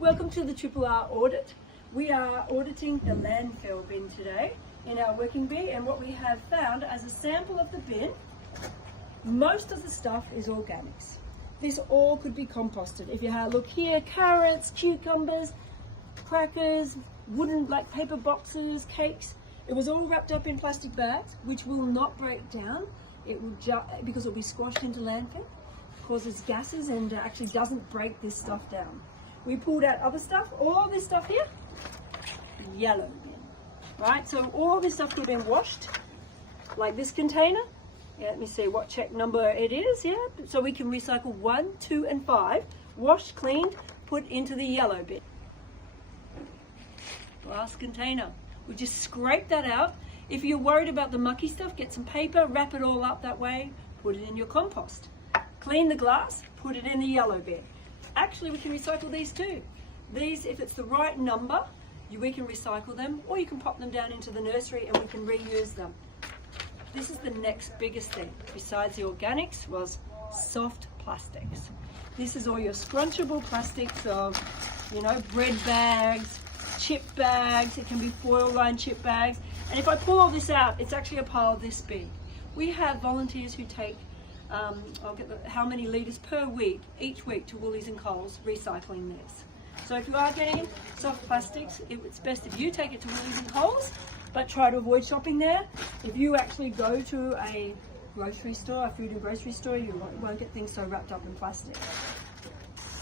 Welcome to the RRR audit. We are auditing the landfill bin today in our working bin, and what we have found as a sample of the bin, most of the stuff is organics. This all could be composted. If you have a look here, carrots, cucumbers, crackers, wooden like paper boxes, cakes, it was all wrapped up in plastic bags which will not break down. It will because it will be squashed into landfill, causes gases, and actually doesn't break this stuff down. We pulled out other stuff, all this stuff here, yellow bin, right? So all this stuff could have been washed, like this container. Yeah, let me see what check number it is. Yeah, so we can recycle 1, 2, and 5, washed, cleaned, put into the yellow bin. Glass container. We just scrape that out. If you're worried about the mucky stuff, get some paper, wrap it all up that way, put it in your compost. Clean the glass, put it in the yellow bin. Actually, we can recycle these too. These, if it's the right number, we can recycle them, or you can pop them down into the nursery and we can reuse them. This is the next biggest thing, besides the organics, was soft plastics. This is all your scrunchable plastics of, bread bags, chip bags. It can be foil-lined chip bags. And if I pull all this out, it's actually a pile this big. We have volunteers who take I'll get how many litres per week, each week, to Woolies and Coles recycling this. So if you are getting soft plastics, it's best if you take it to Woolies and Coles, but try to avoid shopping there. If you actually go to a grocery store, a food and grocery store, you won't get things so wrapped up in plastic.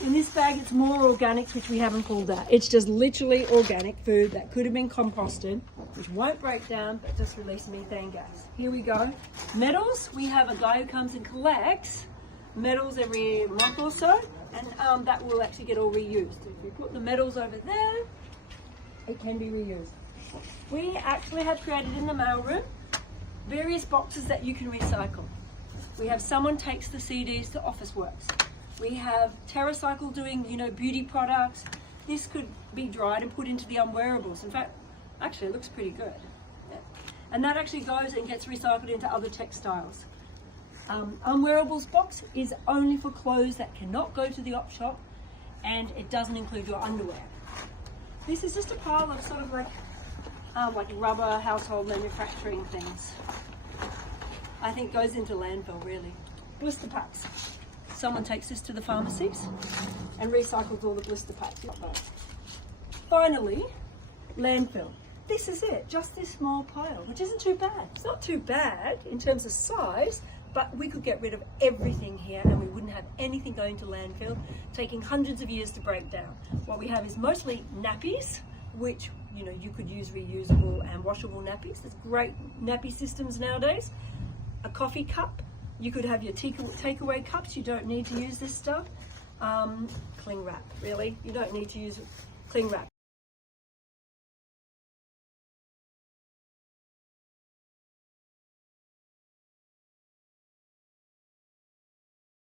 In this bag, it's more organics, which we haven't pulled out. It's just literally organic food that could have been composted, which won't break down, but just release methane gas. Here we go. Metals, we have a guy who comes and collects metals every month or so, and that will actually get all reused. If you put the metals over there, it can be reused. We actually have created in the mailroom various boxes that you can recycle. We have someone takes the CDs to Officeworks. We have TerraCycle doing, beauty products. This could be dried and put into the unwearables. In fact, actually it looks pretty good. Yeah. And that actually goes and gets recycled into other textiles. Unwearables box is only for clothes that cannot go to the op shop, and it doesn't include your underwear. This is just a pile of sort of like rubber household manufacturing things. I think goes into landfill really. Blister packs. Someone takes this to the pharmacies and recycles all the blister packs. Finally, landfill. This is it, just this small pile, which isn't too bad. It's not too bad in terms of size, but we could get rid of everything here and we wouldn't have anything going to landfill, taking hundreds of years to break down. What we have is mostly nappies, which you could use reusable and washable nappies. There's great nappy systems nowadays. A coffee cup. You could have your takeaway cups. You don't need to use this stuff. Cling wrap, really. You don't need to use cling wrap.